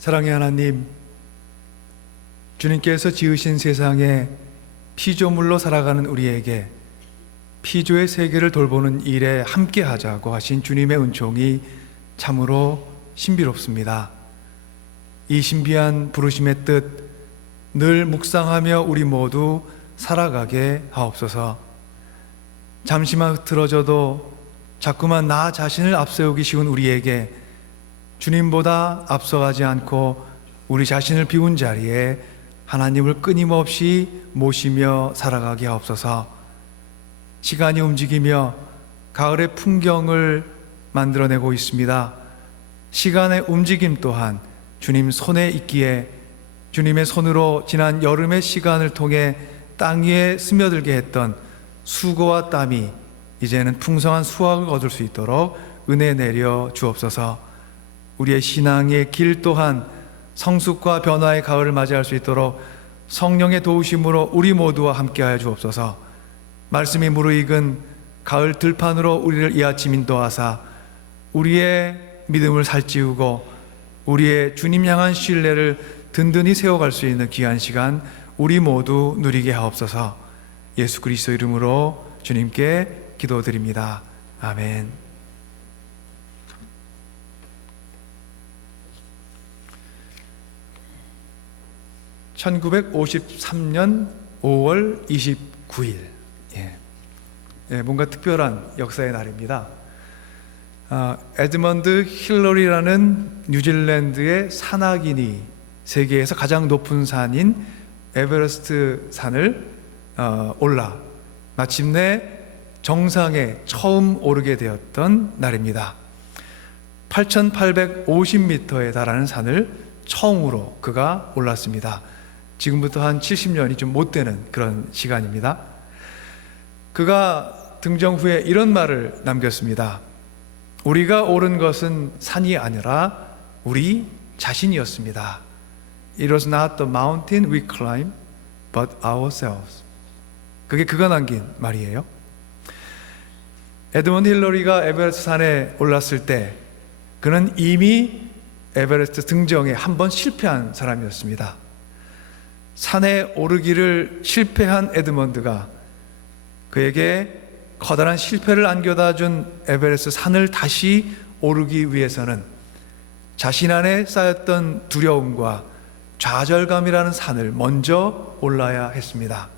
사랑의 하나님, 주님께서 지으신 세상에 피조물로 살아가는 우리에게 피조의 세계를 돌보는 일에 함께 하자고 하신 주님의 은총이 참으로 신비롭습니다. 이 신비한 부르심의 뜻 늘 묵상하며 우리 모두 살아가게 하옵소서. 잠시만 흐트러져도 자꾸만 나 자신을 앞세우기 쉬운 우리에게 주님보다 앞서가지 않고 우리 자신을 비운 자리에 하나님을 끊임없이 모시며 살아가게 하옵소서. 시간이 움직이며 가을의 풍경을 만들어내고 있습니다. 시간의 움직임 또한 주님 손에 있기에 주님의 손으로 지난 여름의 시간을 통해 땅 위에 스며들게 했던 수고와 땀이 이제는 풍성한 수확을 얻을 수 있도록 은혜 내려 주옵소서. 우리의 신앙의 길 또한 성숙과 변화의 가을을 맞이할 수 있도록 성령의 도우심으로 우리 모두와 함께하여 주옵소서. 말씀이 무르익은 가을 들판으로 우리를 이 아침 인도하사 우리의 믿음을 살찌우고 우리의 주님 향한 신뢰를 든든히 세워갈 수 있는 귀한 시간 우리 모두 누리게 하옵소서. 예수 그리스도 이름으로 주님께 기도드립니다. 아멘. (1953년 5월 29일) 뭔가 특별한 역사의 날입니다. 에드먼드 힐러리라는 뉴질랜드의 산악인이 세계에서 가장 높은 산인 에베레스트 산을 올라 마침내 정상에 처음 오르게 되었던 날입니다. 8,850m에 달하는 산을 처음으로 그가 올랐습니다. 지금부터 한 70년이 좀 못 되는 그런 시간입니다. 그가 등정 후에 이런 말을 남겼습니다. 우리가 오른 것은 산이 아니라 우리 자신이었습니다. It was not the mountain we climbed, but ourselves. 그게 그가 남긴 말이에요. 에드먼드 힐러리가 에베레스트 산에 올랐을 때 그는 이미 에베레스트 등정에 한 번 실패한 사람이었습니다. 산에 오르기를 실패한 에드먼드가 그에게 커다란 실패를 안겨다 준 에베레스트 산을 다시 오르기 위해서는 자신 안에 쌓였던 두려움과 좌절감이라는 산을 먼저 올라야 했습니다.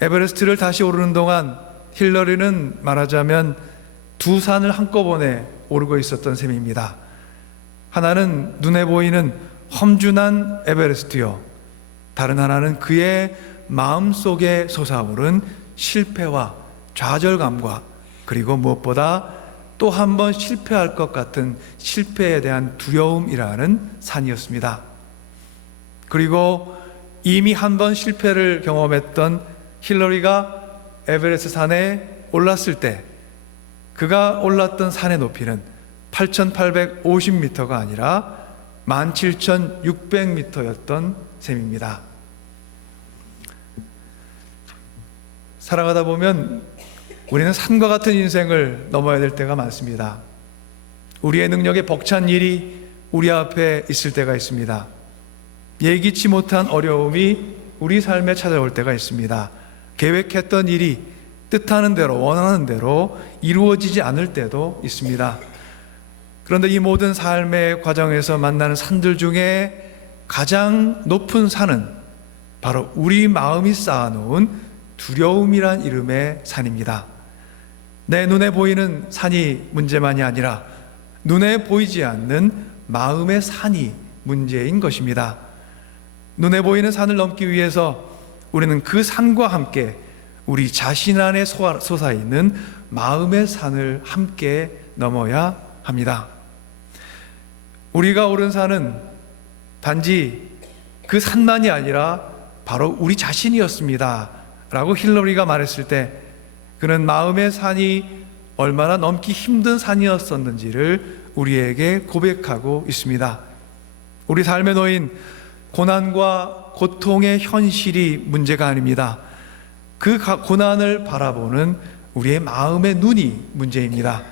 에베레스트를 다시 오르는 동안 힐러리는 말하자면 두 산을 한꺼번에 오르고 있었던 셈입니다. 하나는 눈에 보이는 험준한 에베레스트요, 다른 하나는 그의 마음속에 솟아오른 실패와 좌절감과 그리고 무엇보다 또 한 번 실패할 것 같은 실패에 대한 두려움이라는 산이었습니다. 그리고 이미 한 번 실패를 경험했던 힐러리가 에베레스트 산에 올랐을 때 그가 올랐던 산의 높이는 8,850m가 아니라 17,600m였던 셈입니다. 살아가다 보면 우리는 산과 같은 인생을 넘어야 될 때가 많습니다. 우리의 능력에 벅찬 일이 우리 앞에 있을 때가 있습니다. 예기치 못한 어려움이 우리 삶에 찾아올 때가 있습니다. 계획했던 일이 뜻하는 대로 원하는 대로 이루어지지 않을 때도 있습니다. 그런데 이 모든 삶의 과정에서 만나는 산들 중에 가장 높은 산은 바로 우리 마음이 쌓아놓은 두려움이란 이름의 산입니다. 내 눈에 보이는 산이 문제만이 아니라 눈에 보이지 않는 마음의 산이 문제인 것입니다. 눈에 보이는 산을 넘기 위해서 우리는 그 산과 함께 우리 자신 안에 솟아있는 마음의 산을 함께 넘어야 합니다. 우리가 오른 산은 단지 그 산만이 아니라 바로 우리 자신이었습니다 라고 힐러리가 말했을 때 그는 마음의 산이 얼마나 넘기 힘든 산이었었는지를 우리에게 고백하고 있습니다. 우리 삶에 놓인 고난과 고통의 현실이 문제가 아닙니다. 그 고난을 바라보는 우리의 마음의 눈이 문제입니다.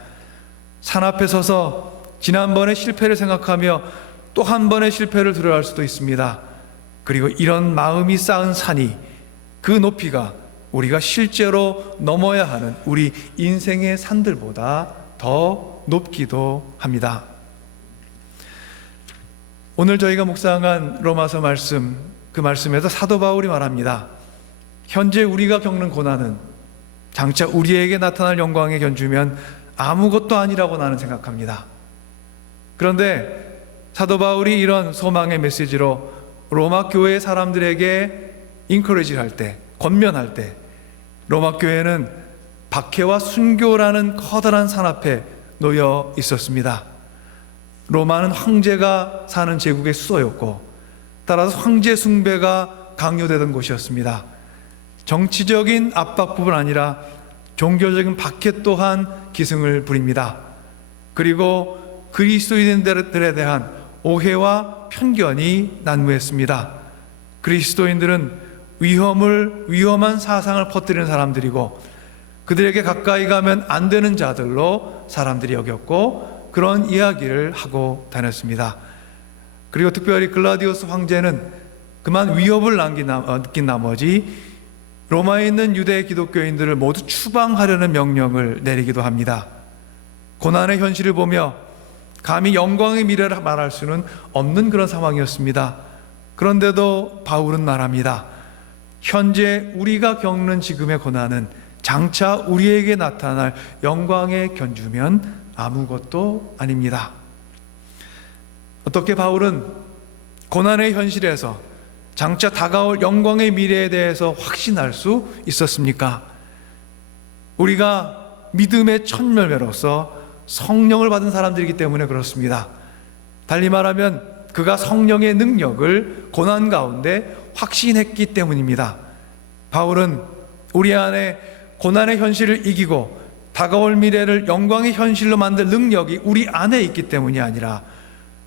산 앞에 서서 지난번의 실패를 생각하며 또 한 번의 실패를 두려워할 수도 있습니다. 그리고 이런 마음이 쌓은 산이, 그 높이가 우리가 실제로 넘어야 하는 우리 인생의 산들보다 더 높기도 합니다. 오늘 저희가 묵상한 로마서 말씀, 그 말씀에서 사도 바울이 말합니다. 현재 우리가 겪는 고난은 장차 우리에게 나타날 영광에 견주면 아무것도 아니라고 나는 생각합니다. 그런데 사도 바울이 이런 소망의 메시지로 로마 교회 사람들에게 인커리지를 할 때, 권면할 때, 로마 교회는 박해와 순교라는 커다란 산 앞에 놓여 있었습니다. 로마는 황제가 사는 제국의 수도였고, 따라서 황제 숭배가 강요되던 곳이었습니다. 정치적인 압박뿐 아니라 종교적인 박해 또한 기승을 부립니다. 그리고 그리스도인들에 대한 오해와 편견이 난무했습니다. 그리스도인들은 위험한 사상을 퍼뜨리는 사람들이고, 그들에게 가까이 가면 안 되는 자들로 사람들이 여겼고, 그런 이야기를 하고 다녔습니다. 그리고 특별히 글라디우스 황제는 그만 위협을 느낀 나머지 로마에 있는 유대 기독교인들을 모두 추방하려는 명령을 내리기도 합니다. 고난의 현실을 보며 감히 영광의 미래를 말할 수는 없는 그런 상황이었습니다. 그런데도 바울은 말합니다. 현재 우리가 겪는 지금의 고난은 장차 우리에게 나타날 영광에 견주면 아무것도 아닙니다. 어떻게 바울은 고난의 현실에서 장차 다가올 영광의 미래에 대해서 확신할 수 있었습니까? 우리가 믿음의 첫 열매로서 성령을 받은 사람들이기 때문에 그렇습니다. 달리 말하면 그가 성령의 능력을 고난 가운데 확신했기 때문입니다. 바울은 우리 안에 고난의 현실을 이기고 다가올 미래를 영광의 현실로 만들 능력이 우리 안에 있기 때문이 아니라,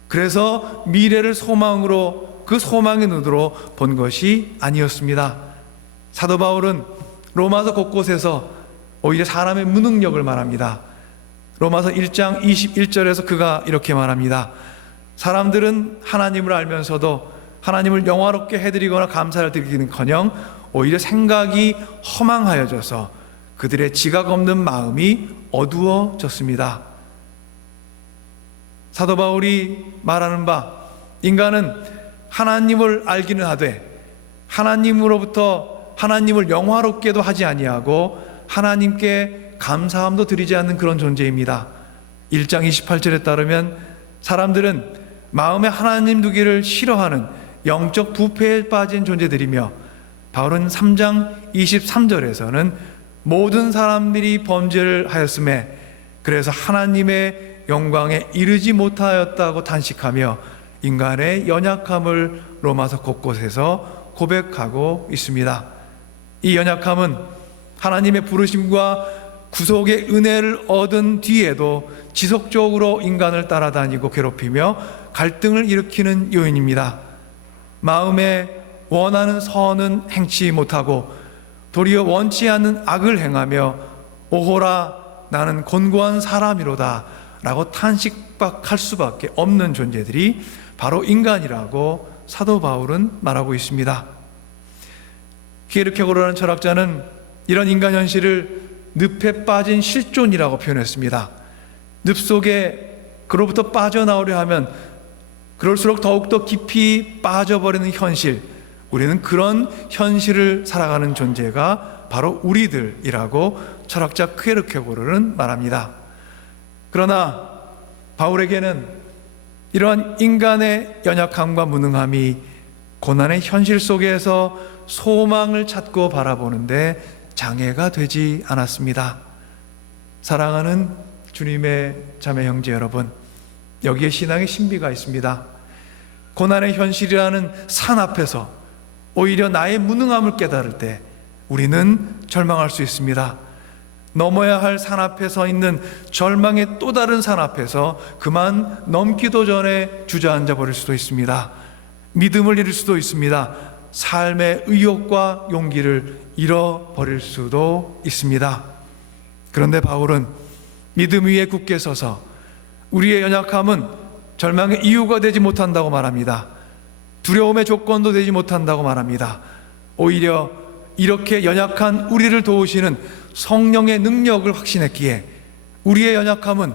그래서 미래를 소망으로, 그 소망의 눈으로 본 것이 아니었습니다. 사도 바울은 로마서 곳곳에서 오히려 사람의 무능력을 말합니다. 로마서 1장 21절에서 그가 이렇게 말합니다. 사람들은 하나님을 알면서도 하나님을 영화롭게 해드리거나 감사를 드리기는커녕 오히려 생각이 허망하여져서 그들의 지각 없는 마음이 어두워졌습니다. 사도 바울이 말하는 바, 인간은 하나님을 알기는 하되 하나님으로부터 하나님을 영화롭게도 하지 아니하고 하나님께 감사함도 드리지 않는 그런 존재입니다. 1장 28절에 따르면 사람들은 마음에 하나님 두기를 싫어하는 영적 부패에 빠진 존재들이며, 바울은 3장 23절에서는 모든 사람들이 범죄를 하였음에 그래서 하나님의 영광에 이르지 못하였다고 탄식하며 인간의 연약함을 로마서 곳곳에서 고백하고 있습니다. 이 연약함은 하나님의 부르심과 구속의 은혜를 얻은 뒤에도 지속적으로 인간을 따라다니고 괴롭히며 갈등을 일으키는 요인입니다. 마음에 원하는 선은 행치 못하고 도리어 원치 않는 악을 행하며 오호라 나는 곤고한 사람이로다 라고 탄식할 수밖에 없는 존재들이 바로 인간이라고 사도 바울은 말하고 있습니다. 키에르케고르라는 철학자는 이런 인간 현실을 늪에 빠진 실존이라고 표현했습니다. 늪 속에 그로부터 빠져나오려 하면 그럴수록 더욱더 깊이 빠져버리는 현실, 우리는 그런 현실을 살아가는 존재가 바로 우리들이라고 철학자 키에르케고르는 말합니다. 그러나 바울에게는 이러한 인간의 연약함과 무능함이 고난의 현실 속에서 소망을 찾고 바라보는데 장애가 되지 않았습니다. 사랑하는 주님의 자매 형제 여러분, 여기에 신앙의 신비가 있습니다. 고난의 현실이라는 산 앞에서 오히려 나의 무능함을 깨달을 때 우리는 절망할 수 있습니다. 넘어야 할 산 앞에 서 있는 절망의 또 다른 산 앞에서 그만 넘기도 전에 주저앉아 버릴 수도 있습니다. 믿음을 잃을 수도 있습니다. 삶의 의욕과 용기를 잃어버릴 수도 있습니다. 그런데 바울은 믿음 위에 굳게 서서 우리의 연약함은 절망의 이유가 되지 못한다고 말합니다. 두려움의 조건도 되지 못한다고 말합니다. 오히려 이렇게 연약한 우리를 도우시는 성령의 능력을 확신했기에 우리의 연약함은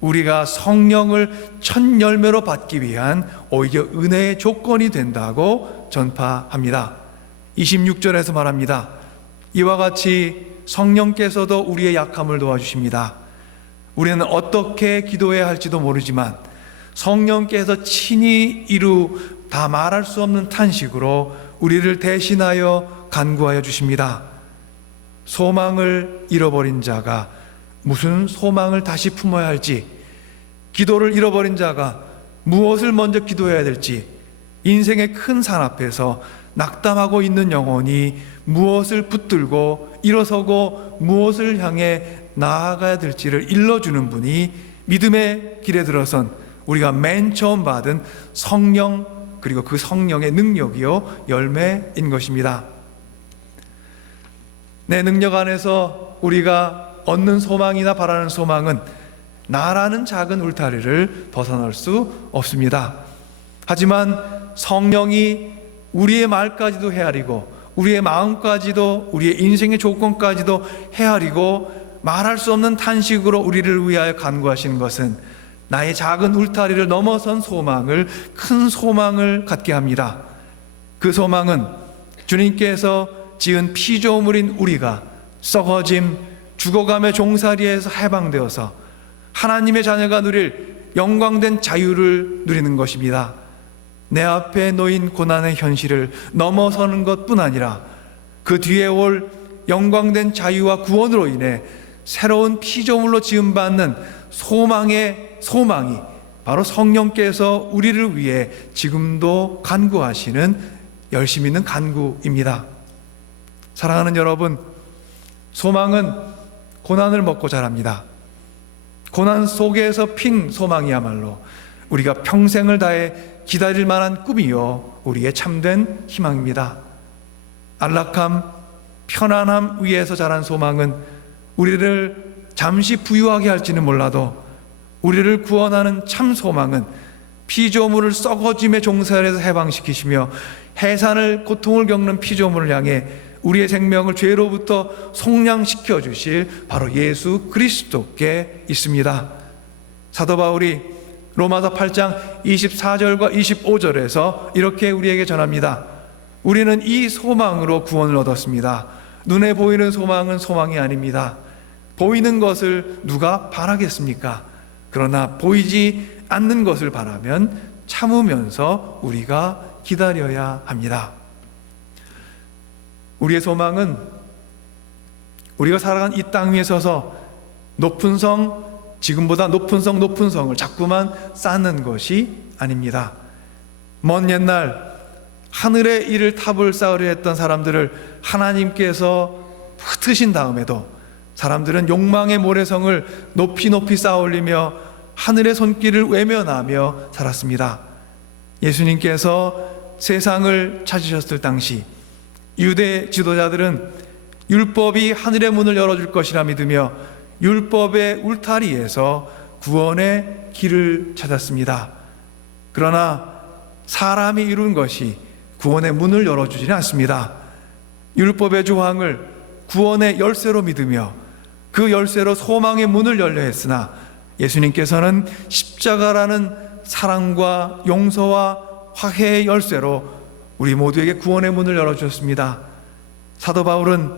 우리가 성령을 첫 열매로 받기 위한 오히려 은혜의 조건이 된다고 전파합니다. 26절에서 말합니다. 이와 같이 성령께서도 우리의 약함을 도와주십니다. 우리는 어떻게 기도해야 할지도 모르지만 성령께서 친히 이루 다 말할 수 없는 탄식으로 우리를 대신하여 간구하여 주십니다. 소망을 잃어버린 자가 무슨 소망을 다시 품어야 할지, 기도를 잃어버린 자가 무엇을 먼저 기도해야 될지, 인생의 큰 산 앞에서 낙담하고 있는 영혼이 무엇을 붙들고 일어서고 무엇을 향해 나아가야 될지를 일러주는 분이 믿음의 길에 들어선 우리가 맨 처음 받은 성령, 그리고 그 성령의 능력이요 열매인 것입니다. 내 능력 안에서 우리가 얻는 소망이나 바라는 소망은 나라는 작은 울타리를 벗어날 수 없습니다. 하지만 성령이 우리의 말까지도 헤아리고 우리의 마음까지도 우리의 인생의 조건까지도 헤아리고 말할 수 없는 탄식으로 우리를 위하여 간구하시는 것은 나의 작은 울타리를 넘어선 소망을, 큰 소망을 갖게 합니다. 그 소망은 주님께서 지은 피조물인 우리가 썩어짐, 죽어감의 종살이에서 해방되어서 하나님의 자녀가 누릴 영광된 자유를 누리는 것입니다. 내 앞에 놓인 고난의 현실을 넘어서는 것뿐 아니라 그 뒤에 올 영광된 자유와 구원으로 인해 새로운 피조물로 지음받는 소망이 바로 성령께서 우리를 위해 지금도 간구하시는 열심 있는 간구입니다. 사랑하는 여러분, 소망은 고난을 먹고 자랍니다. 고난 속에서 핀 소망이야말로 우리가 평생을 다해 기다릴 만한 꿈이요 우리의 참된 희망입니다. 안락함, 편안함 위에서 자란 소망은 우리를 잠시 부유하게 할지는 몰라도 우리를 구원하는 참 소망은 피조물을 썩어짐의 종살에서 해방시키시며 해산을 고통을 겪는 피조물을 향해 우리의 생명을 죄로부터 속량시켜 주실 바로 예수 그리스도께 있습니다. 사도 바울이 로마서 8장 24절과 25절에서 이렇게 우리에게 전합니다. 우리는 이 소망으로 구원을 얻었습니다. 눈에 보이는 소망은 소망이 아닙니다. 보이는 것을 누가 바라겠습니까? 그러나 보이지 않는 것을 바라면 참으면서 우리가 기다려야 합니다. 우리의 소망은 우리가 살아간 이 땅 위에 서서 높은 성, 지금보다 높은 성을 자꾸만 쌓는 것이 아닙니다. 먼 옛날 하늘에 이를 탑을 쌓으려 했던 사람들을 하나님께서 흩으신 다음에도 사람들은 욕망의 모래성을 높이 쌓아 올리며 하늘의 손길을 외면하며 살았습니다. 예수님께서 세상을 찾으셨을 당시 유대 지도자들은 율법이 하늘의 문을 열어줄 것이라 믿으며 율법의 울타리에서 구원의 길을 찾았습니다. 그러나 사람이 이룬 것이 구원의 문을 열어주지는 않습니다. 율법의 조항을 구원의 열쇠로 믿으며 그 열쇠로 소망의 문을 열려 했으나 예수님께서는 십자가라는 사랑과 용서와 화해의 열쇠로 우리 모두에게 구원의 문을 열어주셨습니다. 사도 바울은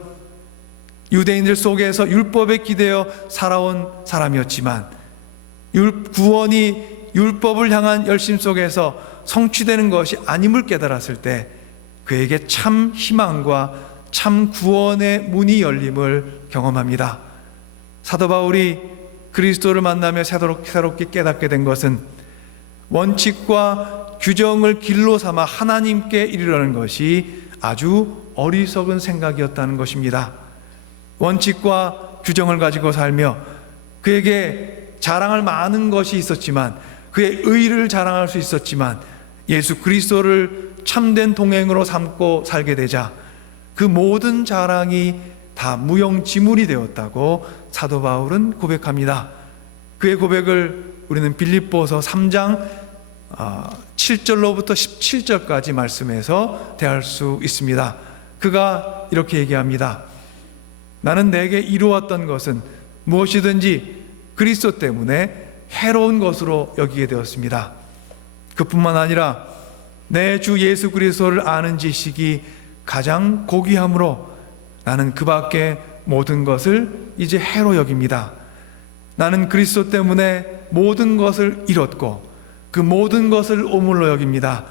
유대인들 속에서 율법에 기대어 살아온 사람이었지만 구원이 율법을 향한 열심 속에서 성취되는 것이 아님을 깨달았을 때 그에게 참 희망과 참 구원의 문이 열림을 경험합니다. 사도 바울이 그리스도를 만나며 새롭게 깨닫게 된 것은 원칙과 규정을 길로 삼아 하나님께 이르려는 것이 아주 어리석은 생각이었다는 것입니다. 원칙과 규정을 가지고 살며 그에게 자랑할 많은 것이 있었지만, 그의 의를 자랑할 수 있었지만 예수 그리스도를 참된 동행으로 삼고 살게 되자 그 모든 자랑이 다 무용지물이 되었다고 사도 바울은 고백합니다. 그의 고백을 우리는 빌립보서 3장 7절로부터 17절까지 말씀에서 대할 수 있습니다. 그가 이렇게 얘기합니다. 나는 내게 이루었던 것은 무엇이든지 그리스도 때문에 해로운 것으로 여기게 되었습니다. 그뿐만 아니라 내 주 예수 그리스도를 아는 지식이 가장 고귀함으로 나는 그 밖에 모든 것을 이제 해로 여깁니다. 나는 그리스도 때문에 모든 것을 잃었고 그 모든 것을 오물로 여깁니다.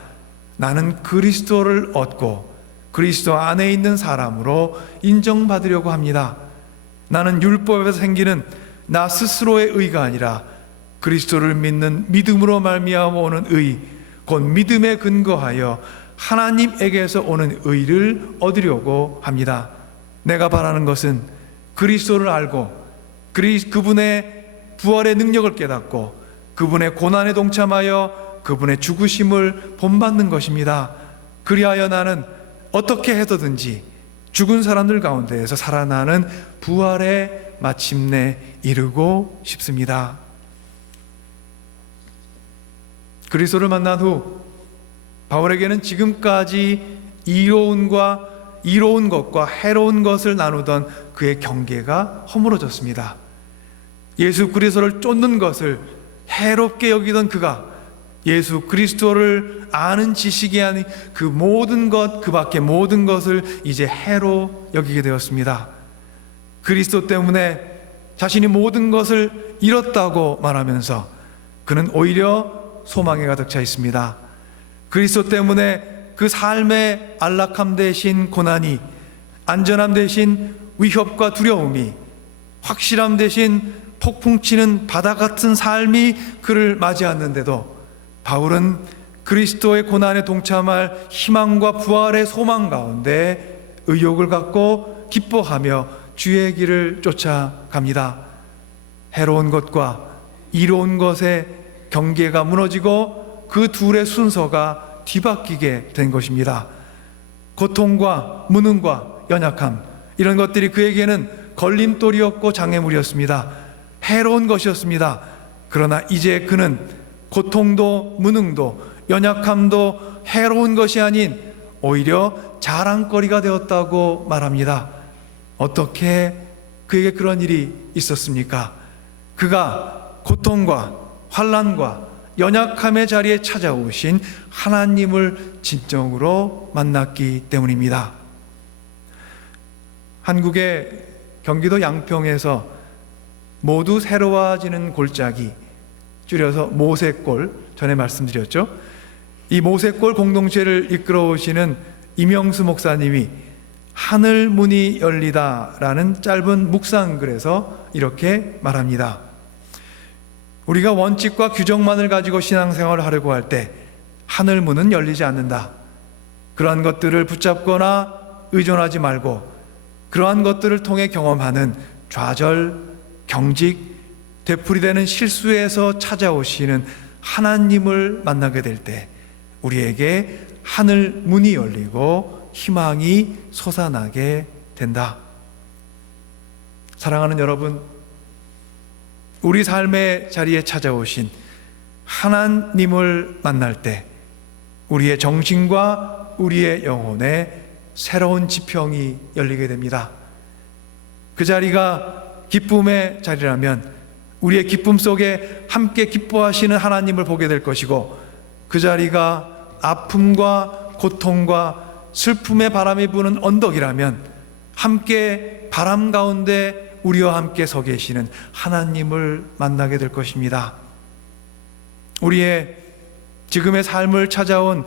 나는 그리스도를 얻고 그리스도 안에 있는 사람으로 인정받으려고 합니다. 나는 율법에서 생기는 나 스스로의 의가 아니라 그리스도를 믿는 믿음으로 말미암아 오는 의, 곧 믿음에 근거하여 하나님에게서 오는 의를 얻으려고 합니다. 내가 바라는 것은 그리스도를 알고 그분의 부활의 능력을 깨닫고 그분의 고난에 동참하여 그분의 죽으심을 본받는 것입니다. 그리하여 나는 어떻게 해서든지 죽은 사람들 가운데에서 살아나는 부활에 마침내 이르고 싶습니다. 그리스도를 만난 후 바울에게는 지금까지 이로운 것과 해로운 것을 나누던 그의 경계가 허물어졌습니다. 예수 그리스도를 쫓는 것을 해롭게 여기던 그가 예수 그리스도를 아는 지식이 아닌 그 모든 것, 그 밖의 모든 것을 이제 해로 여기게 되었습니다. 그리스도 때문에 자신이 모든 것을 잃었다고 말하면서 그는 오히려 소망에 가득 차 있습니다. 그리스도 때문에 그 삶의 안락함 대신 고난이, 안전함 대신 위협과 두려움이, 확실함 대신 폭풍치는 바다 같은 삶이 그를 맞이했는데도 바울은 그리스도의 고난에 동참할 희망과 부활의 소망 가운데 의욕을 갖고 기뻐하며 주의 길을 쫓아갑니다. 해로운 것과 이로운 것의 경계가 무너지고 그 둘의 순서가 뒤바뀌게 된 것입니다. 고통과 무능과 연약함, 이런 것들이 그에게는 걸림돌이었고 장애물이었습니다. 해로운 것이었습니다. 그러나 이제 그는 고통도 무능도 연약함도 해로운 것이 아닌 오히려 자랑거리가 되었다고 말합니다. 어떻게 그에게 그런 일이 있었습니까? 그가 고통과 환난과 연약함의 자리에 찾아오신 하나님을 진정으로 만났기 때문입니다. 한국의 경기도 양평에서 모두 새로워지는 골짜기, 줄여서 모세골, 전에 말씀드렸죠. 이 모세골 공동체를 이끌어 오시는 이명수 목사님이 하늘 문이 열리다라는 짧은 묵상글에서 이렇게 말합니다. 우리가 원칙과 규정만을 가지고 신앙생활을 하려고 할 때 하늘 문은 열리지 않는다. 그러한 것들을 붙잡거나 의존하지 말고 그러한 것들을 통해 경험하는 좌절, 경직, 되풀이되는 실수에서 찾아오시는 하나님을 만나게 될 때 우리에게 하늘 문이 열리고 희망이 솟아나게 된다. 사랑하는 여러분, 우리 삶의 자리에 찾아오신 하나님을 만날 때 우리의 정신과 우리의 영혼에 새로운 지평이 열리게 됩니다. 그 자리가 기쁨의 자리라면 우리의 기쁨 속에 함께 기뻐하시는 하나님을 보게 될 것이고, 그 자리가 아픔과 고통과 슬픔의 바람이 부는 언덕이라면 함께 바람 가운데 우리와 함께 서 계시는 하나님을 만나게 될 것입니다. 우리의 지금의 삶을 찾아온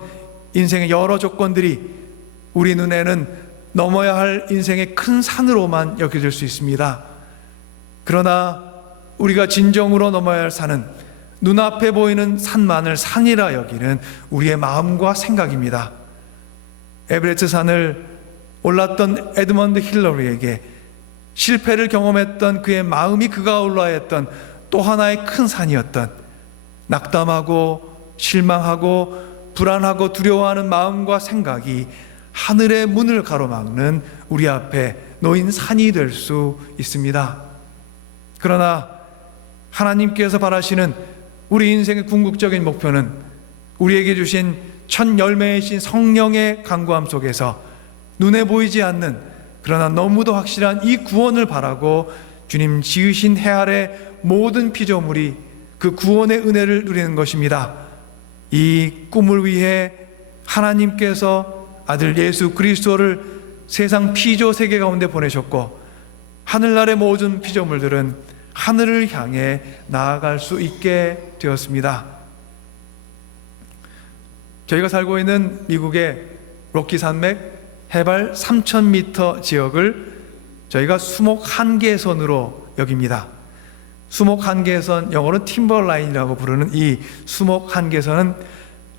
인생의 여러 조건들이 우리 눈에는 넘어야 할 인생의 큰 산으로만 여겨질 수 있습니다. 그러나 우리가 진정으로 넘어야 할 산은 눈앞에 보이는 산만을 산이라 여기는 우리의 마음과 생각입니다. 에베레스트 산을 올랐던 에드먼드 힐러리에게 실패를 경험했던 그의 마음이 그가 올라야 했던 또 하나의 큰 산이었던, 낙담하고 실망하고 불안하고 두려워하는 마음과 생각이 하늘의 문을 가로막는 우리 앞에 놓인 산이 될 수 있습니다. 그러나 하나님께서 바라시는 우리 인생의 궁극적인 목표는 우리에게 주신 첫 열매이신 성령의 강구함 속에서 눈에 보이지 않는 그러나 너무도 확실한 이 구원을 바라고 주님 지으신 해 아래 모든 피조물이 그 구원의 은혜를 누리는 것입니다. 이 꿈을 위해 하나님께서 아들 예수 그리스도를 세상 피조 세계 가운데 보내셨고, 하늘나라의 모든 피조물들은 하늘을 향해 나아갈 수 있게 되었습니다. 저희가 살고 있는 미국의 로키 산맥 해발 3,000m 지역을 저희가 수목 한계선으로 여깁니다. 수목 한계선, 영어로 팀버라인이라고 부르는 이 수목 한계선은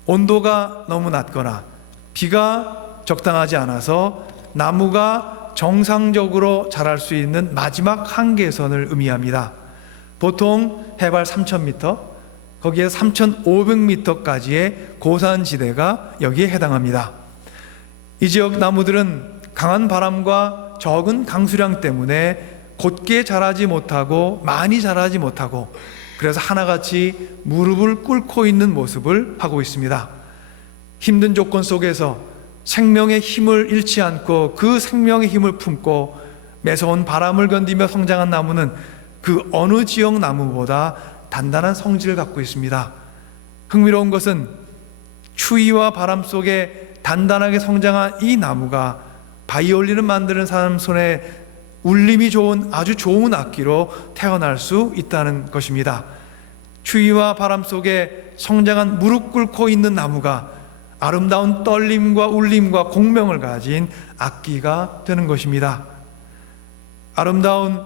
온도가 너무 낮거나 비가 적당하지 않아서 나무가 정상적으로 자랄 수 있는 마지막 한계선을 의미합니다. 보통 해발 3,000m, 거기에 3,500m까지의 고산지대가 여기에 해당합니다. 이 지역 나무들은 강한 바람과 적은 강수량 때문에 곧게 자라지 못하고 많이 자라지 못하고, 그래서 하나같이 무릎을 꿇고 있는 모습을 하고 있습니다. 힘든 조건 속에서 생명의 힘을 잃지 않고 그 생명의 힘을 품고 매서운 바람을 견디며 성장한 나무는 그 어느 지역 나무보다 단단한 성질을 갖고 있습니다. 흥미로운 것은 추위와 바람 속에 단단하게 성장한 이 나무가 바이올린을 만드는 사람 손에 울림이 좋은 아주 좋은 악기로 태어날 수 있다는 것입니다. 추위와 바람 속에 성장한 무릎 꿇고 있는 나무가 아름다운 떨림과 울림과 공명을 가진 악기가 되는 것입니다. 아름다운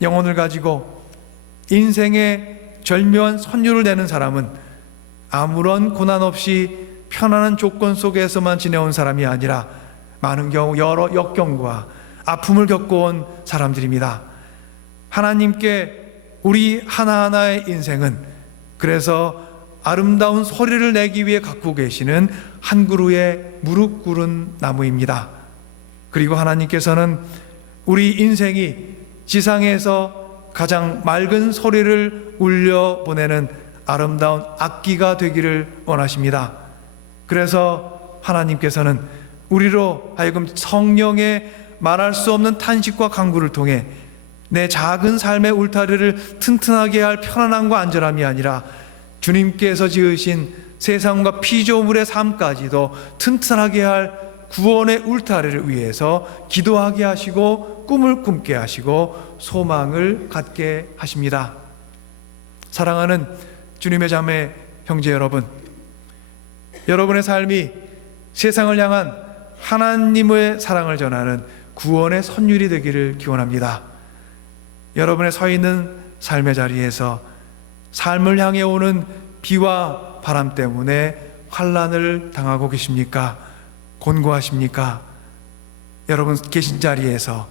영혼을 가지고 인생의 절묘한 선율을 내는 사람은 아무런 고난 없이 편안한 조건 속에서만 지내온 사람이 아니라 많은 경우 여러 역경과 아픔을 겪어온 사람들입니다. 하나님께 우리 하나하나의 인생은 그래서 아름다운 소리를 내기 위해 갖고 계시는 한 그루의 무릎 꿇은 나무입니다. 그리고 하나님께서는 우리 인생이 지상에서 가장 맑은 소리를 울려보내는 아름다운 악기가 되기를 원하십니다. 그래서 하나님께서는 우리로 하여금 성령의 말할 수 없는 탄식과 간구를 통해 내 작은 삶의 울타리를 튼튼하게 할 편안함과 안전함이 아니라 주님께서 지으신 세상과 피조물의 삶까지도 튼튼하게 할 구원의 울타리를 위해서 기도하게 하시고 꿈을 꿈게 하시고 소망을 갖게 하십니다. 사랑하는 주님의 자매 형제 여러분, 여러분의 삶이 세상을 향한 하나님의 사랑을 전하는 구원의 선율이 되기를 기원합니다. 여러분의 서 있는 삶의 자리에서 삶을 향해 오는 비와 바람 때문에 환난을 당하고 계십니까? 곤고하십니까? 여러분 계신 자리에서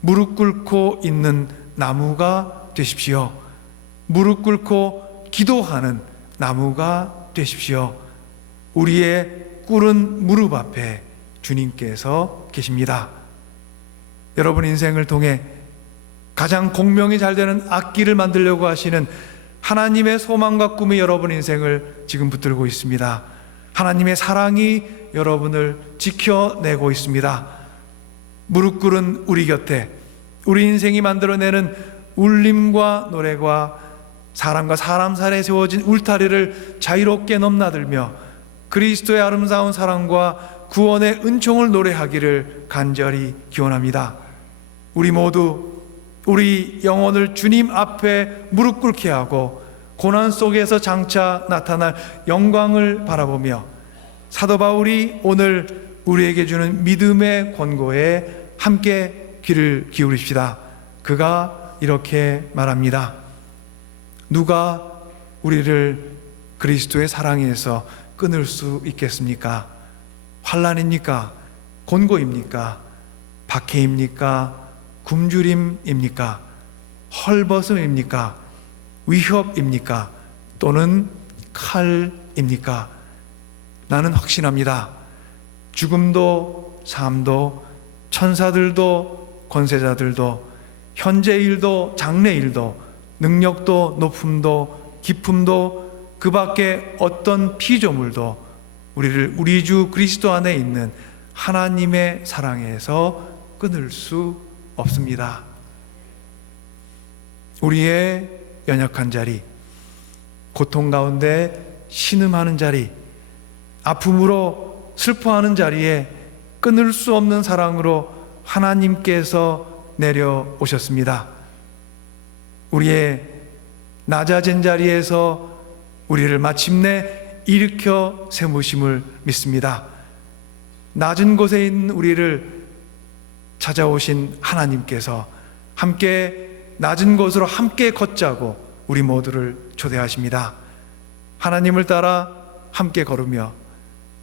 무릎 꿇고 있는 나무가 되십시오. 무릎 꿇고 기도하는 나무가 되십시오. 우리의 꿇은 무릎 앞에 주님께서 계십니다. 여러분 인생을 통해 가장 공명이 잘 되는 악기를 만들려고 하시는 하나님의 소망과 꿈이 여러분 인생을 지금 붙들고 있습니다. 하나님의 사랑이 여러분을 지켜내고 있습니다. 무릎 꿇은 우리 곁에 우리 인생이 만들어내는 울림과 노래가 사람과 사람 사이에 세워진 울타리를 자유롭게 넘나들며 그리스도의 아름다운 사랑과 구원의 은총을 노래하기를 간절히 기원합니다. 우리 모두 우리 영혼을 주님 앞에 무릎 꿇게 하고 고난 속에서 장차 나타날 영광을 바라보며 사도 바울이 오늘 우리에게 주는 믿음의 권고에 함께 귀를 기울입시다. 그가 이렇게 말합니다. 누가 우리를 그리스도의 사랑에서 끊을 수 있겠습니까? 환난입니까? 곤고입니까? 박해입니까? 굶주림입니까? 헐벗음입니까? 위협입니까? 또는 칼입니까? 나는 확신합니다. 죽음도 삶도 천사들도 권세자들도 현재 일도 장래 일도 능력도 높음도 깊음도 그 밖에 어떤 피조물도 우리를 우리 주 그리스도 안에 있는 하나님의 사랑에서 끊을 수 없습니다. 우리의 연약한 자리, 고통 가운데 신음하는 자리, 아픔으로 슬퍼하는 자리에 끊을 수 없는 사랑으로 하나님께서 내려오셨습니다. 우리의 낮아진 자리에서 우리를 마침내 일으켜 세우심을 믿습니다. 낮은 곳에 있는 우리를 찾아오신 하나님께서 함께 낮은 곳으로 함께 걷자고 우리 모두를 초대하십니다. 하나님을 따라 함께 걸으며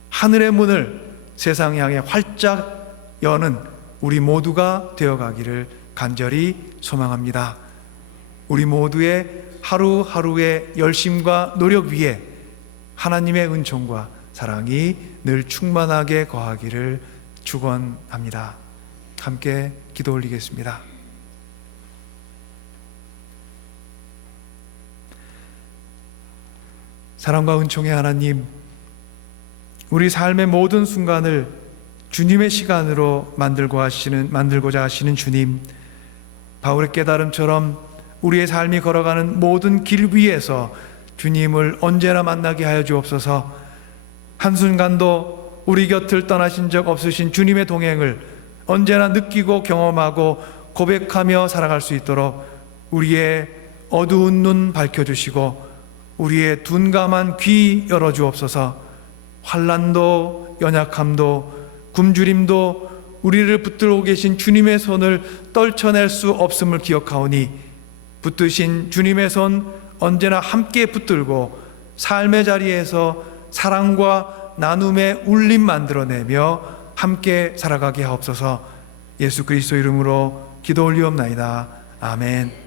하늘의 문을 세상 향해 활짝 여는 우리 모두가 되어가기를 간절히 소망합니다. 우리 모두의 하루하루의 열심과 노력 위에 하나님의 은총과 사랑이 늘 충만하게 거하기를 축원합니다. 함께 기도 올리겠습니다. 사랑과 은총의 하나님, 우리 삶의 모든 순간을 주님의 시간으로 만들고자 하시는 주님, 바울의 깨달음처럼 우리의 삶이 걸어가는 모든 길 위에서 주님을 언제나 만나게 하여 주옵소서. 한순간도 우리 곁을 떠나신 적 없으신 주님의 동행을 언제나 느끼고 경험하고 고백하며 살아갈 수 있도록 우리의 어두운 눈 밝혀주시고 우리의 둔감한 귀 열어주옵소서. 환난도 연약함도 굶주림도 우리를 붙들고 계신 주님의 손을 떨쳐낼 수 없음을 기억하오니 붙드신 주님의 손 언제나 함께 붙들고 삶의 자리에서 사랑과 나눔의 울림 만들어내며 함께 살아가게 하옵소서. 예수 그리스도 이름으로 기도 올리옵나이다. 아멘.